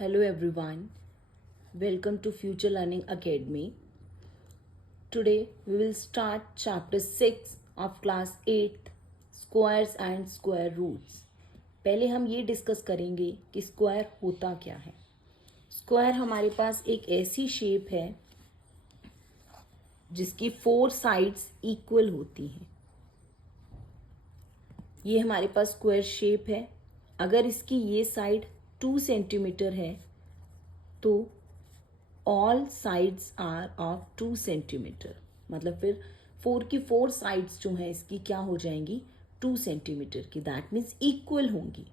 Hello everyone, welcome to Future Learning Academy. Today we will start chapter 6 of class 8 Squares and Square Roots. पहले हम ये discuss करेंगे कि square होता क्या है. स्क्वायर हमारे पास एक ऐसी शेप है जिसकी 4 साइड्स इक्वल होती हैं. ये हमारे पास स्क्वायर शेप है. अगर इसकी ये साइड 2 सेंटीमीटर है तो all sides are of 2 centimetre. मतलब फिर 4 की 4 साइड्स जो हैं इसकी क्या हो जाएंगी 2 सेंटीमीटर की. दैट मीन्स इक्वल होंगी.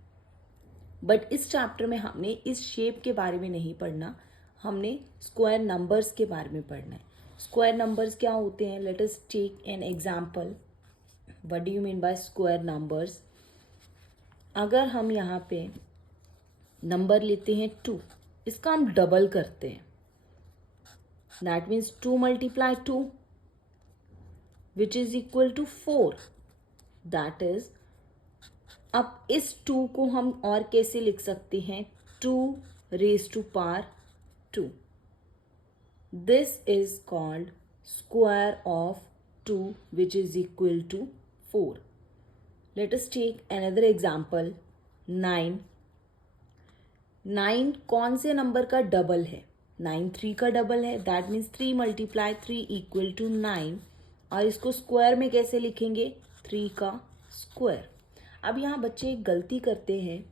बट इस चैप्टर में हमने इस शेप के बारे में नहीं पढ़ना, हमने स्क्वायर नंबर्स के बारे में पढ़ना है. स्क्वायर नंबर्स क्या होते हैं? Let us take an example. What do you mean by square numbers? अगर हम यहाँ पे नंबर लेते हैं 2, इसका हम डबल करते हैं. That means 2 multiply 2 which is equal to 4. That is, अब इस 2 को हम और कैसे लिख सकते हैं? 2 raise to power 2. This is called square of 2 which is equal to 4. Let us take another example. 9. 9 कौन से नंबर का डबल है? 9 3 का डबल है. That means 3 multiply 3 equal to 9. और इसको स्क्वायर में कैसे लिखेंगे? 3 का स्क्वायर. अब यहाँ बच्चे एक गलती करते हैं,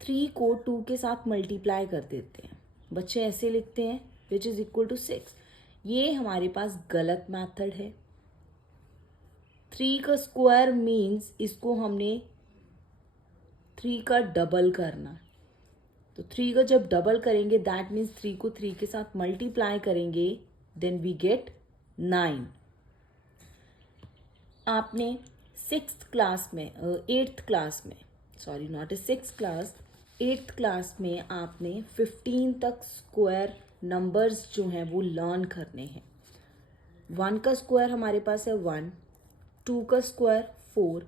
3 को 2 के साथ मल्टीप्लाई कर देते हैं. बच्चे ऐसे लिखते हैं विच इज इक्वल टू 6. ये हमारे पास गलत मेथड है. 3 का स्क्वायर मीन्स इसको हमने 3 का डबल करना. तो 3 का जब डबल करेंगे दैट मीन्स 3 को 3 के साथ मल्टीप्लाई करेंगे, देन वी गेट 9. आपने 6th क्लास में 8th क्लास में, sorry not a 6th class, 8th class में आपने 15 तक स्क्वायर नंबर्स जो हैं वो लर्न करने हैं. 1 का स्क्वायर हमारे पास है 1, 2 का स्क्वायर 4,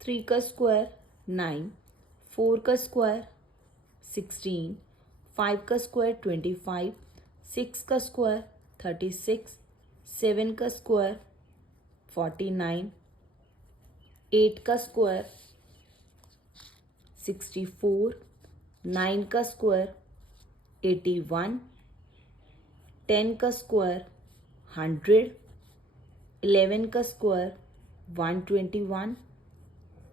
3 का स्क्वायर 9, 4 का स्क्वायर 16, 5 का स्क्वायर 25, 6 का स्क्वायर 36, 7 का स्क्वायर 49, 8 का स्क्वायर 64, 9 का स्क्वायर 81, 10 का स्क्वायर 100, 11 का स्क्वायर 121,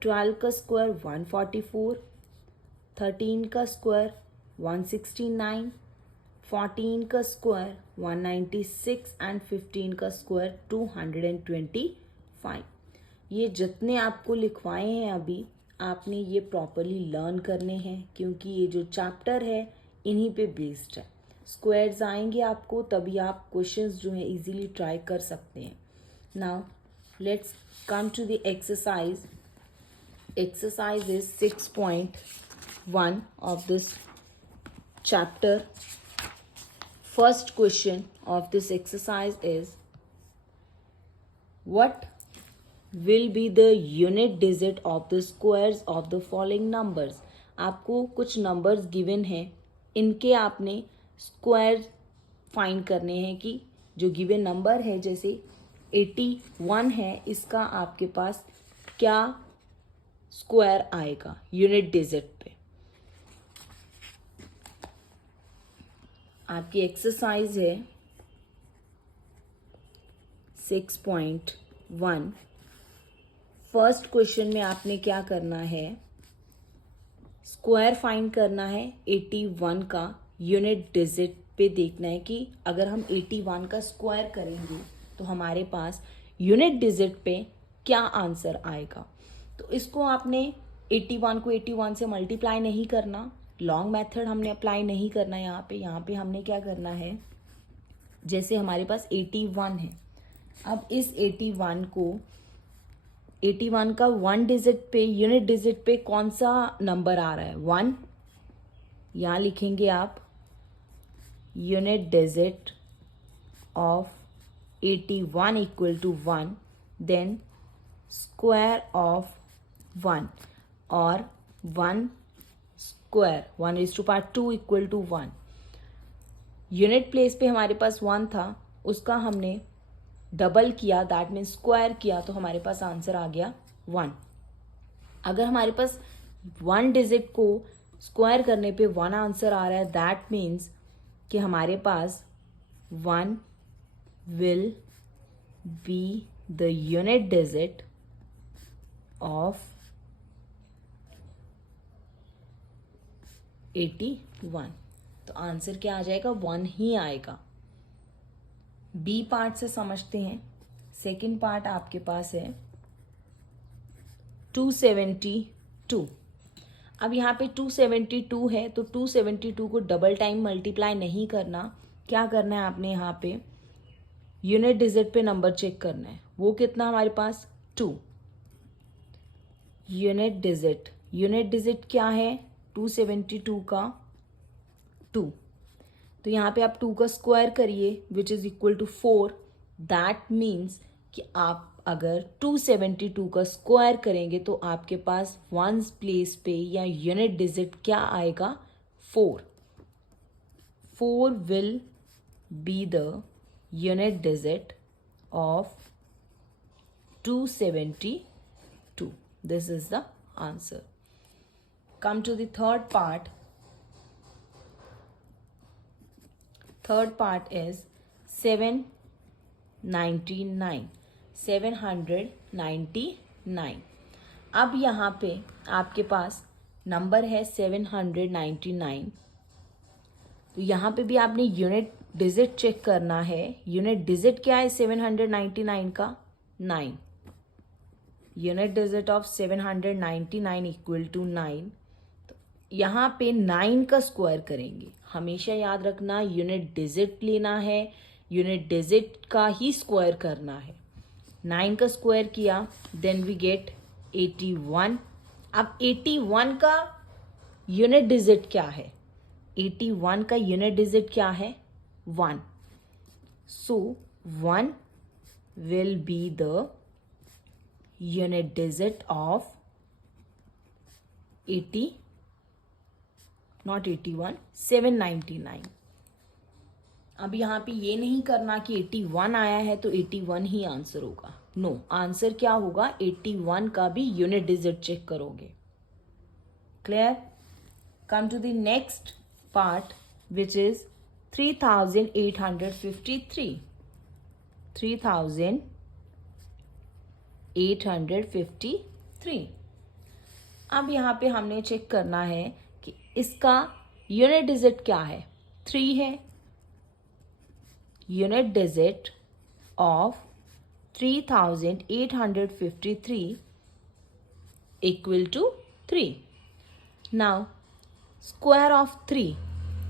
12 का स्क्वायर 144, 13 का स्क्वायर 169, 14 का स्क्वायर 196 एंड 15 का स्क्वायर 225. ये जितने आपको लिखवाए हैं अभी, आपने ये प्रॉपरली लर्न करने हैं क्योंकि ये जो चैप्टर है इन्हीं पे बेस्ड है. स्क्वायर्स आएंगे आपको तभी आप क्वेश्चंस जो है इजीली ट्राई कर सकते हैं. Now let's come to the exercise. Exercise is 6.1 of this chapter. First question of this exercise is, what will be the unit digit of the squares of the following numbers? आपको कुछ numbers given हैं, इनके आपने square find करने हैं कि जो given number है जैसे 81 है, इसका आपके पास क्या स्क्वायर आएगा यूनिट डिजिट पे. आपकी एक्सरसाइज है 6.1. फर्स्ट क्वेश्चन में आपने क्या करना है? स्क्वायर फाइंड करना है 81 का. यूनिट डिजिट पे देखना है कि अगर हम 81 का स्क्वायर करेंगे तो हमारे पास यूनिट डिजिट पे क्या आंसर आएगा. तो इसको आपने 81 को 81 से मल्टीप्लाई नहीं करना, लॉन्ग मेथड हमने अप्लाई नहीं करना. यहाँ पे हमने क्या करना है, जैसे हमारे पास 81 है, अब इस 81 को 81 का 1 डिजिट पे, यूनिट डिजिट पे कौन सा नंबर आ रहा है? 1. यहाँ लिखेंगे आप unit digit of 81 equal to 1, then square of 1 और 1 square 1:2 equal to 1. Unit place पे हमारे पास 1 था, उसका हमने डबल किया, दैट मीन्स स्क्वायर किया, तो हमारे पास आंसर आ गया 1. अगर हमारे पास 1 डिजिट को स्क्वायर करने पे 1 आंसर आ रहा है, दैट मीन्स कि हमारे पास 1 will be the unit digit of 81. तो आंसर क्या आ जाएगा? 1 ही आएगा. बी पार्ट से समझते हैं. सेकंड पार्ट आपके पास है 272. अब यहाँ पे 272 है, तो 272 को डबल टाइम मल्टीप्लाई नहीं करना. क्या करना है आपने? यहाँ पे यूनिट डिजिट पे नंबर चेक करना है. वो कितना हमारे पास? 2. यूनिट डिजिट क्या है 272 का? 2. तो यहाँ पे आप 2 का स्क्वायर करिए which is equal to 4. That means कि आप अगर 272 का स्क्वायर करेंगे तो आपके पास वंस प्लेस पे या यूनिट डिजिट क्या आएगा? 4. 4 will be the unit digit of 272. This is the answer. Come to the third part. Third part is 799. 799. अब यहाँ पे आपके पास नंबर है 799. तो यहाँ पे भी आपने यूनिट डिजिट चेक करना है. यूनिट डिजिट क्या है 799 का? 9. Unit digit of 799 equal to 9. तो यहाँ पे 9 का स्क्वायर करेंगे. हमेशा याद रखना यूनिट डिजिट लेना है, यूनिट डिजिट का ही स्क्वायर करना है. 9 का स्क्वायर किया, देन वी गेट 81. अब 81 का यूनिट डिजिट क्या है? 81 का यूनिट डिजिट क्या है? 1. सो 1 will be the unit digit of 799. अब यहाँ पे ये नहीं करना कि 81 आया है तो 81 ही आंसर होगा. नो, आंसर क्या होगा? 81 का भी यूनिट डिजिट चेक करोगे. Clear? Come to the next part which is 3853. 3853. अब यहाँ पे हमने चेक करना है कि इसका यूनिट डिजिट क्या है? 3 है. Unit digit of 3853 equal to 3. Now square of 3.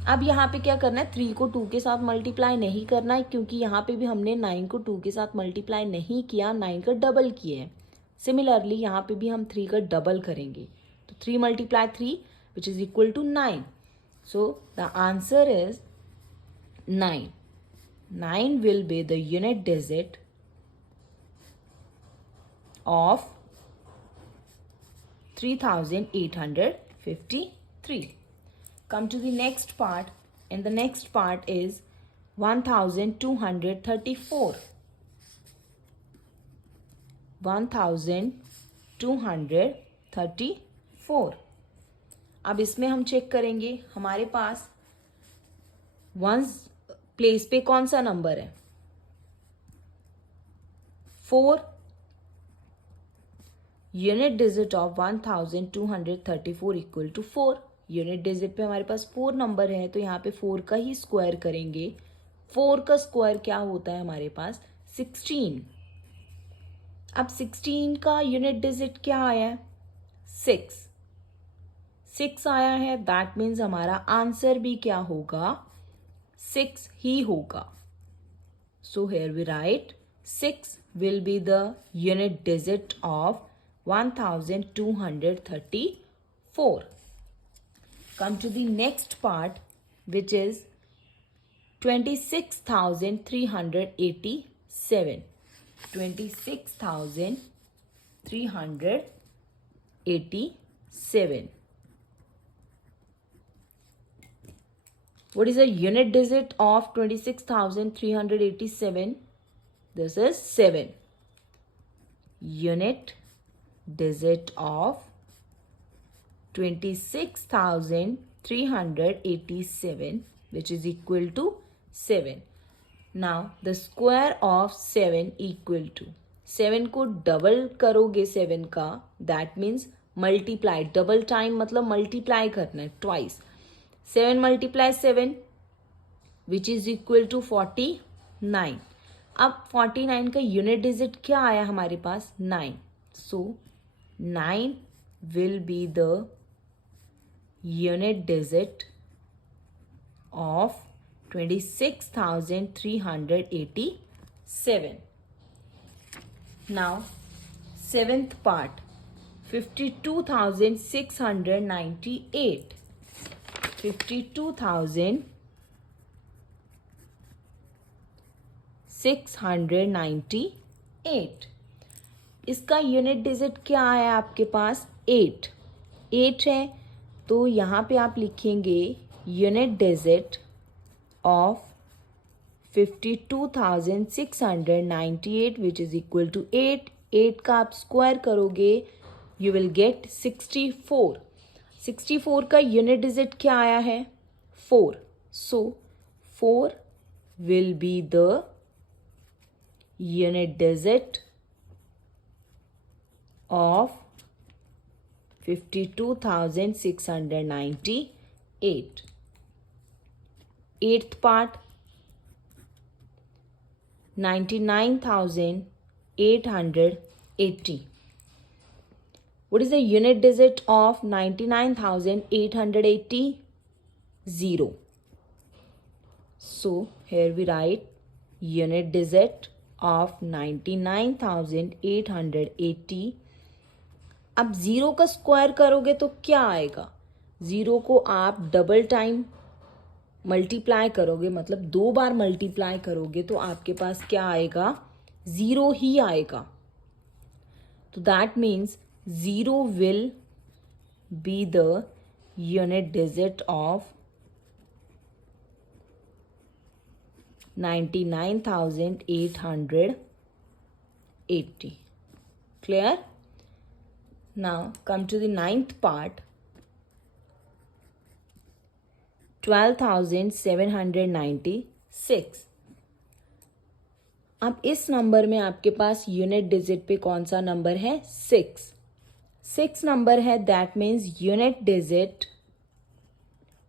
अब यहाँ पे क्या करना है? 3 को 2 के साथ मल्टीप्लाई नहीं करना है, क्योंकि यहाँ पे भी हमने 9 को 2 के साथ मल्टीप्लाई नहीं किया, 9 का डबल किया है. सिमिलरली यहाँ पे भी हम 3 का डबल करेंगे. तो 3 multiply 3 which is equal to 9. So the answer is 9. 9 will be the unit digit of 3853. Come to the next part, and the next part is 1234. 1234. अब इसमें हम चेक करेंगे हमारे पास वंस प्लेस पे कौन सा नंबर है? 4. Unit digit of 1234 equal to 4. Unit digit पे हमारे पास 4 नंबर है, तो यहाँ पे 4 का ही स्क्वायर करेंगे. 4 का स्क्वायर क्या होता है हमारे पास? 16. अब 16 का यूनिट डिजिट क्या आया है? 6. 6 आया है, दैट मीन्स हमारा आंसर भी क्या होगा? 6 ही होगा. So here we write 6 will be the unit digit of 1234. Come to the next part, which is 26,387. 26,387. What is the unit digit of 26,387? This is 7. Unit digit of 26,387, which is equal to 7. Now the square of 7 equal to 7 को double करोगे 7 का, that means multiply. Double time मतलब multiply करना है twice. 7 multiply 7 which is equal to 49. अब 49 का unit digit क्या आया हमारे पास? 9. So 9 will be the unit digit of 26,387. Now, seventh part, 52,698. 52,698. इसका यूनिट डिजिट क्या आया आपके पास? 8. 8 है तो यहाँ पे आप लिखेंगे unit digit of 52,698 which is equal to 8. 8 का आप स्क्वायर करोगे you will get 64. 64 का यूनिट डिजिट क्या आया है? 4. So 4 will be the unit digit of 52,698. Eighth part, 99,880. What is the unit digit of 99,880? 0. So here we write unit digit of 99,880. अब 0 का square करोगे तो क्या आएगा? 0 को आप डबल टाइम मल्टीप्लाई करोगे, मतलब 2 बार मल्टीप्लाई करोगे तो आपके पास क्या आएगा? 0 ही आएगा. तो that means 0 will be the unit digit of 99,880. Clear? Now come to the ninth part. 12,796. अब इस नंबर में आपके पास यूनिट डिजिट पे कौन सा नंबर है? 6. 6 नंबर है, that means unit digit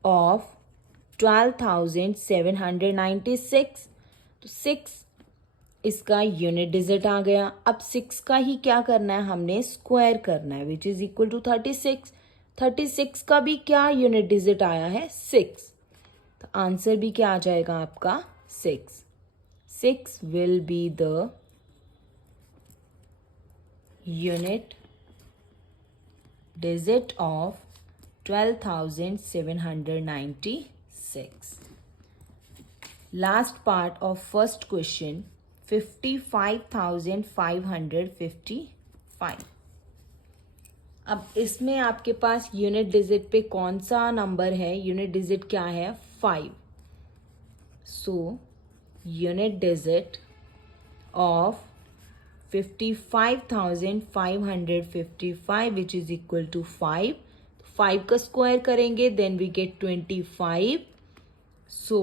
of 12,796. तो 6 इसका यूनिट डिजिट आ गया. अब 6 का ही क्या करना है? हमने स्क्वायर करना है, विच इज इक्वल टू 36. 36 का भी क्या यूनिट डिजिट आया है? 6. तो आंसर भी क्या आ जाएगा आपका? 6. 6 will be the unit digit of 12,796. Last part of first question, 55,555. अब इसमें आपके पास यूनिट डिजिट पे कौन सा नंबर है? यूनिट डिजिट क्या है? 5. So unit digit of 55,555 which is equal to 5. 5 का स्क्वायर करेंगे then we get 25. So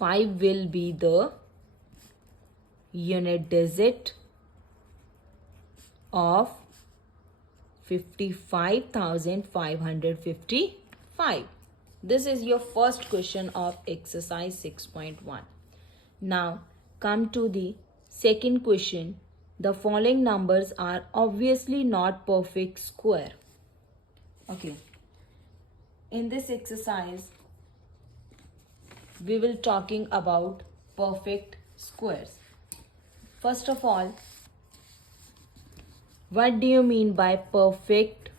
5 will be the unit digit of 55,555. This is your first question of exercise 6.1. Now come to the second question. The following numbers are obviously not perfect square. Okay. In this exercise, we will talking about perfect squares. First of all, what do you mean by perfect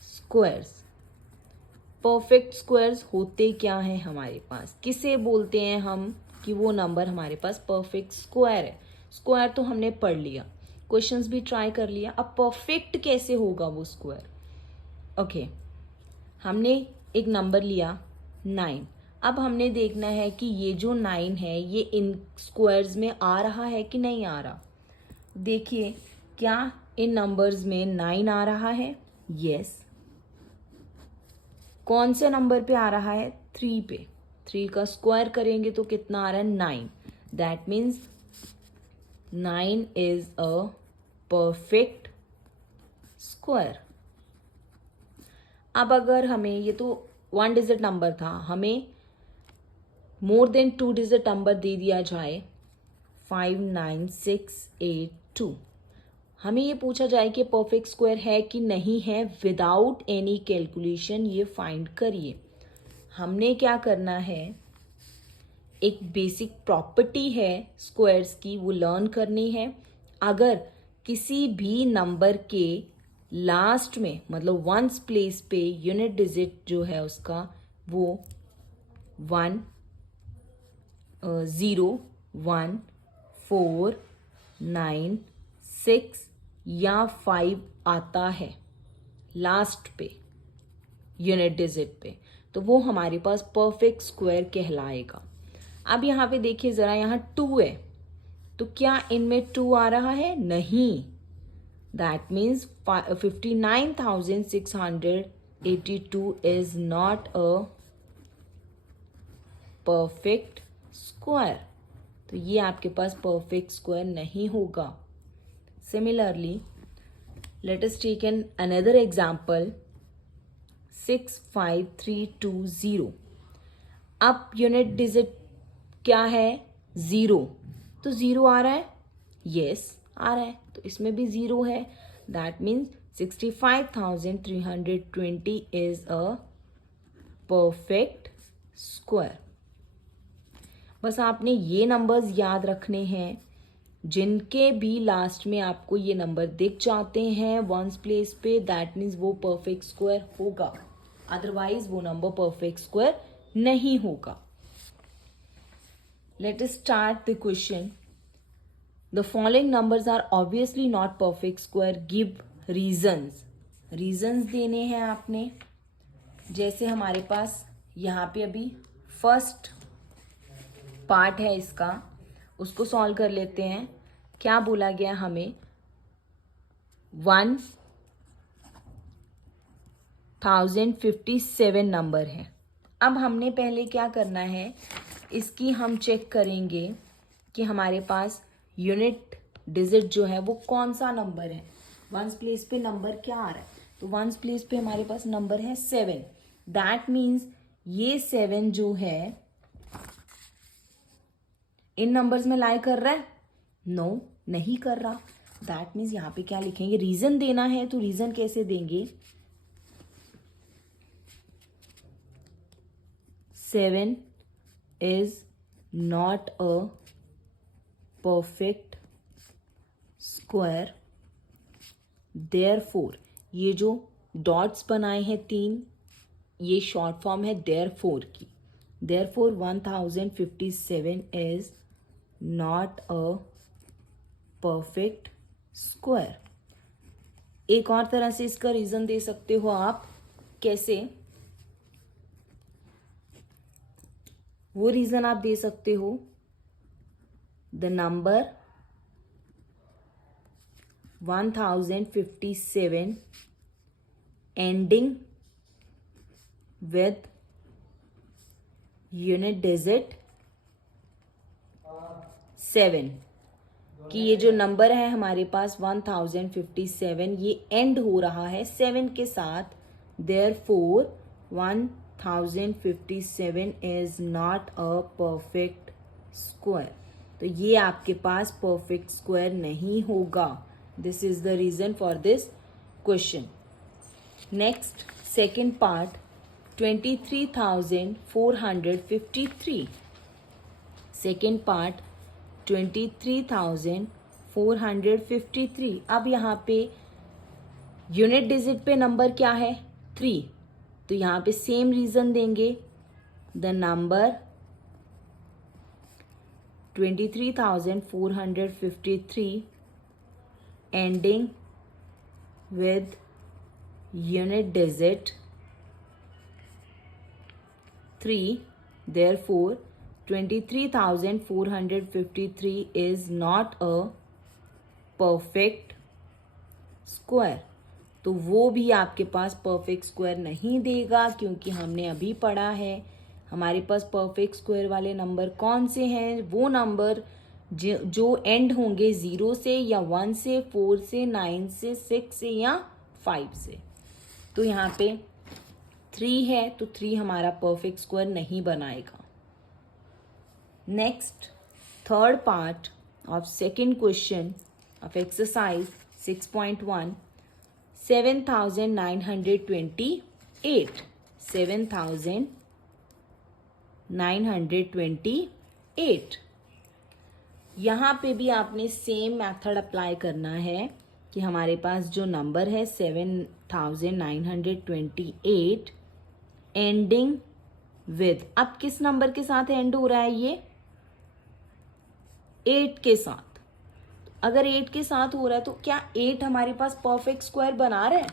squares? Perfect squares होते क्या हैं हमारे पास? किसे बोलते हैं हम कि वो नंबर हमारे पास परफेक्ट स्क्वायर है? स्क्वायर तो हमने पढ़ लिया, क्वेश्चंस भी ट्राई कर लिया. अब परफेक्ट कैसे होगा वो स्क्वायर? ओके, हमने एक नंबर लिया 9। अब हमने देखना है कि ये जो 9 है ये इन स्क्वायर्स में आ रहा है कि नहीं आ रहा। देखिए क्या इन नंबर्स में 9 आ रहा है? यस। कौन से नंबर पे आ रहा है? 3 पे। 3 का स्क्वायर करेंगे तो कितना आ रहा है? 9। That means 9 is a perfect square. अब अगर हमें, ये तो 1 डिजिट नंबर था, हमें मोर देन 2 डिजिट नंबर दे दिया जाए 59682, हमें ये पूछा जाए कि परफेक्ट स्क्वायर है कि नहीं है, विदाउट एनी कैलकुलेशन ये फाइंड करिए। हमने क्या करना है, एक बेसिक प्रॉपर्टी है स्क्वायर्स की, वो लर्न करनी है। अगर किसी भी नंबर के लास्ट में, मतलब वंस प्लेस पे यूनिट डिजिट जो है उसका वो 1 0 1 4 9 6 या 5 आता है लास्ट पे यूनिट डिजिट पे, तो वो हमारे पास परफेक्ट स्क्वायर कहलाएगा। अब यहाँ पे देखिए ज़रा, यहाँ 2 है तो क्या इनमें 2 आ रहा है? नहीं। That means 59,682 is not a perfect square, तो ये आपके पास परफेक्ट स्क्वायर नहीं होगा। Similarly let us take an another example 65320। अब यूनिट डिजिट क्या है? 0, तो 0 आ रहा है? यस आ रहा है, तो इसमें भी 0 है। That means 65,320 is a perfect square. बस आपने ये नंबर्स याद रखने हैं, जिनके भी लास्ट में आपको ये नंबर दिख जाते हैं वंस प्लेस पे, दैट मीन्स वो परफेक्ट स्क्वायर होगा, अदरवाइज वो नंबर परफेक्ट स्क्वायर नहीं होगा। Let us start the question. The following numbers are obviously not perfect square. Give reasons. Reasons देने हैं आपने। जैसे हमारे पास यहाँ पे अभी फर्स्ट पार्ट है इसका, उसको सॉल्व कर लेते हैं। क्या बोला गया हमें? 1057 नंबर है। अब हमने पहले क्या करना है, इसकी हम चेक करेंगे कि हमारे पास यूनिट डिजिट जो है वो कौन सा नंबर है। वंस प्लेस पे नंबर क्या आ रहा है? तो वंस प्लेस पे हमारे पास नंबर है 7। दैट मीन्स ये 7 जो है इन नंबर्स में लाई कर रहा है? नो, नहीं कर रहा। दैट मीन्स यहाँ पे क्या लिखेंगे? रीजन देना है, तो रीजन कैसे देंगे? 7 is not a perfect square, therefore ये जो डॉट्स बनाए हैं 3, ये शॉर्ट फॉर्म है therefore की। therefore 1057 is not a perfect square। एक और तरह से इसका रीजन दे सकते हो आप। कैसे? वो रीजन आप दे सकते हो, the number 1057 ending with unit digit 7, कि ये जो नंबर है हमारे पास 1057, ये एंड हो रहा है 7 के साथ, therefore 1057 is not a perfect square. तो ये आपके पास परफेक्ट स्क्वायर नहीं होगा। This is the reason for this question. Next second part 23,453। Second part 23,453। अब यहाँ पे यूनिट डिजिट पे नंबर क्या है? 3, तो यहाँ पे सेम रीजन देंगे, the number 23,453 ending with unit digit 3, therefore 23,453 is not a perfect square. तो वो भी आपके पास परफेक्ट स्क्वायर नहीं देगा, क्योंकि हमने अभी पढ़ा है हमारे पास परफेक्ट स्क्वायर वाले नंबर कौन से हैं. वो नंबर जो एंड होंगे 0 से या 1 से, 4 से, 9 से, 6 से या 5 से. तो यहाँ पे 3 है तो 3 हमारा परफेक्ट स्क्वायर नहीं बनाएगा. Next, third part of second question of exercise 6.1. 7,928. 7,928. यहाँ पे भी आपने सेम मेथड अप्लाई करना है कि हमारे पास जो नंबर है 7,928 एंडिंग विद, अब किस नंबर के साथ एंड हो रहा है ये? 8 के साथ. अगर 8 के साथ हो रहा है तो क्या 8 हमारे पास परफेक्ट स्क्वायर बना रहा है?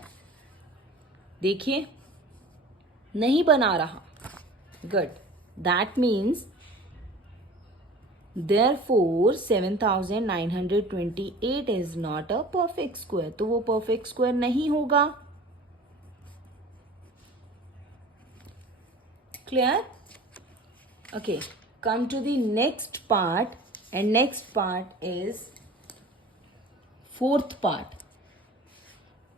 देखिए, नहीं बना रहा. Good. That means therefore 7,928 is not a perfect square. तो वो perfect square नहीं होगा. Clear? Okay. Come to the next part, and next part is fourth part.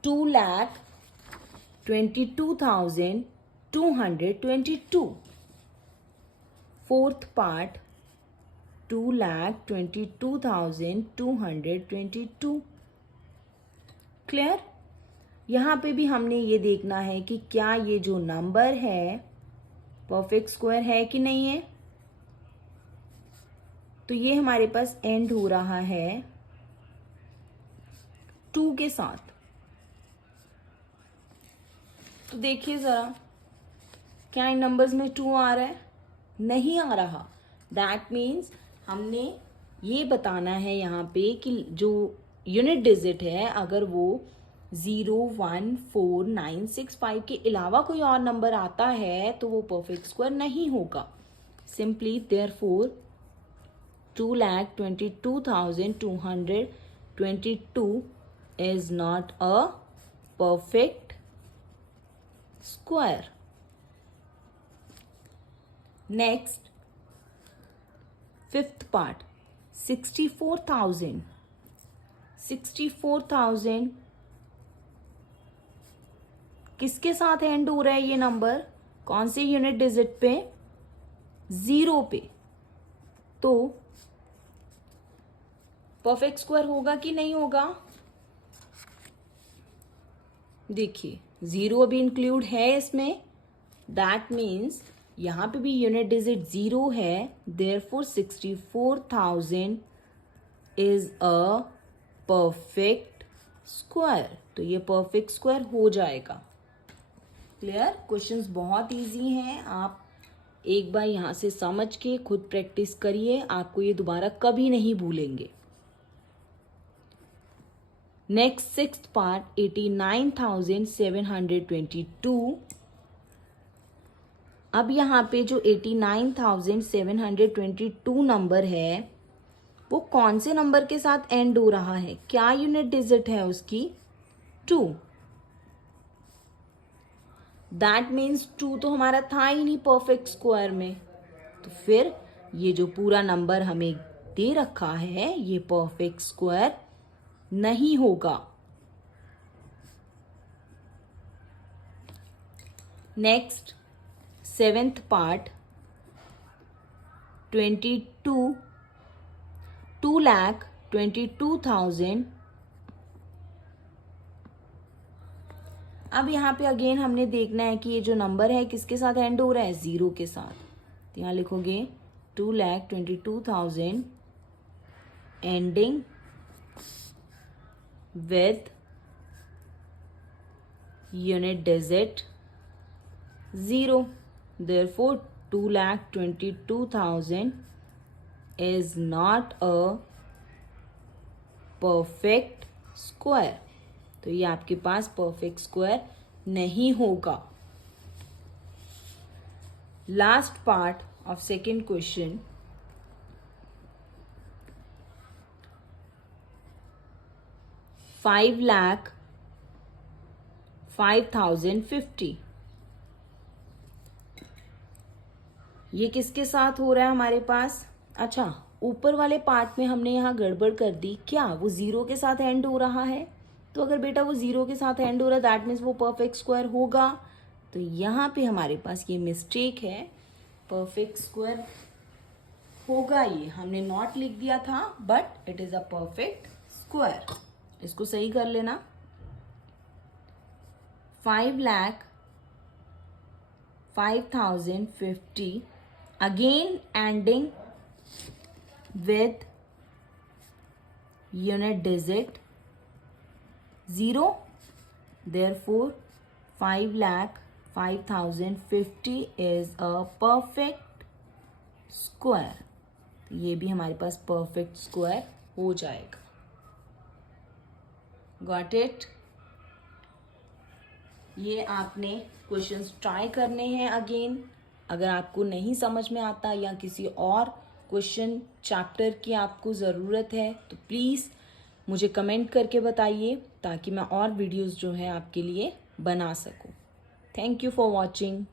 2,22,222. Fourth part, 2,22,222. Clear? यहाँ पे भी हमने ये देखना है कि क्या ये जो नंबर है परफेक्ट स्क्वायर है कि नहीं है. तो ये हमारे पास एंड हो रहा है 2 के साथ. तो देखिए जरा, क्या इन नंबर्स में 2 आ रहा है? नहीं आ रहा. दैट मीन्स हमने ये बताना है यहाँ पे कि जो यूनिट डिजिट है, अगर वो 0, 1, 4, 9, 6, 5 के अलावा कोई और नंबर आता है तो वो परफेक्ट स्क्वायर नहीं होगा. Simply therefore 2,22,222 is not a perfect square. Next, fifth part, 64,000. 64,000 किसके साथ एंड हो रहा है ये नंबर? कौन से यूनिट डिजिट पे? 0 पे. तो परफेक्ट स्क्वायर होगा कि नहीं होगा? देखिए, 0 अभी इंक्लूड है इसमें. दैट मीन्स यहाँ पे भी यूनिट डिजिट 0 है. Therefore 64,000 is a perfect square. तो ये परफेक्ट स्क्वायर हो जाएगा. क्लियर? क्वेश्चंस बहुत इजी हैं. आप एक बार यहाँ से समझ के खुद प्रैक्टिस करिए, आपको ये दोबारा कभी नहीं भूलेंगे. Next, sixth part, 89,722. अब यहाँ पे जो 89,722 नंबर है वो कौन से नंबर के साथ एंड हो रहा है? क्या यूनिट डिजिट है उसकी? 2. दैट मीन्स 2 तो हमारा था ही नहीं परफेक्ट स्क्वायर में. तो फिर ये जो पूरा नंबर हमें दे रखा है ये परफेक्ट स्क्वायर नहीं होगा. Next, seventh part, 2,22,000. अब यहाँ पे अगेन हमने देखना है कि ये जो नंबर है किसके साथ एंड हो रहा है? 0 के साथ. तो यहाँ लिखोगे 2,22,000 ending with unit digit 0. Therefore 2,22,000 is not a perfect square. तो ये आपके पास परफेक्ट स्क्वायर नहीं होगा. Last part of second question. 5,05,050. ये किसके साथ हो रहा है हमारे पास? अच्छा, ऊपर वाले पार्ट में हमने यहाँ गड़बड़ कर दी. क्या वो जीरो के साथ एंड हो रहा है? तो अगर बेटा वो जीरो के साथ एंड हो रहा है दैट मीन्स वो परफेक्ट स्क्वायर होगा. तो यहाँ पे हमारे पास ये मिस्टेक है. परफेक्ट स्क्वायर होगा, ये हमने नॉट लिख दिया था but it is a perfect square. इसको सही कर लेना. 5,05,050 again ending with unit digit 0. Therefore 5,05,050 is a perfect square. तो ये भी हमारे पास परफेक्ट स्क्वायर हो जाएगा. Got it? ये आपने क्वेश्चंस ट्राई करने हैं अगेन. अगर आपको नहीं समझ में आता या किसी और क्वेश्चन चैप्टर की आपको ज़रूरत है तो प्लीज़ मुझे कमेंट करके बताइए ताकि मैं और वीडियोस जो है आपके लिए बना सकूं. Thank you for watching.